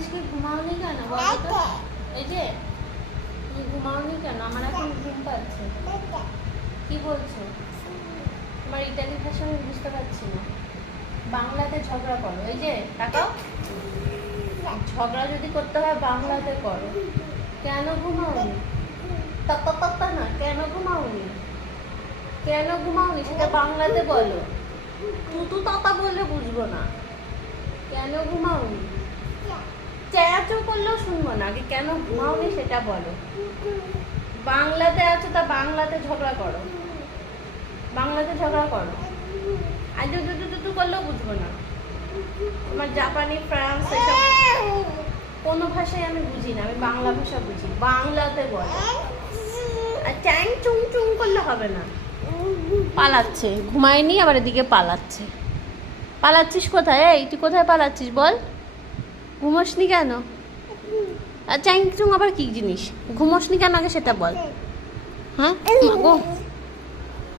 আজকে ঘুমাওনি কেন বলো তো? এই যে তুমি ঘুমাওনি কেন? আমার এখন ঘুম পাচ্ছে। কি বলছো? তোমার ইটালি ভাষা আমি বুঝতে পারছি না। বাংলাতে ঝগড়া করো। এই যে তাকাও, ঝগড়া যদি করতে হয় বাংলাতে করো। কেন ঘুমাওনি? তা না, কেন ঘুমাওনি? কেন ঘুমাওনি সেটা বাংলাতে বলো। তুতু তাতা বললে বুঝবো না। কেন ঘুমাওনি? চেঁচো করলেও শুনবো না। আগে কেন ঘুমাওনি সেটা বলো। বাংলাতে আছো তা বাংলাতে ঝগড়া করো। বাংলাতে ঝগড়া করো। আর টু করলেও বুঝবো না। তোমার জাপানি, ফ্রান্স এসব কোনো ভাষায় আমি বুঝি না। আমি বাংলা ভাষা বুঝি। বাংলাতে বলো। আর চ্যাং চুং চুং করলে হবে না। পালাচ্ছে, ঘুমায়নি আবার এদিকে পালাচ্ছে। পালাচ্ছিস কোথায়? এই তুই কোথায় পালাচ্ছিস বল? ঘুমোসনি কেন? আর চ্যাং চুং আবার কি জিনিস? ঘুমোসনি কেন আগে সেটা বল। হ্যাঁ গো।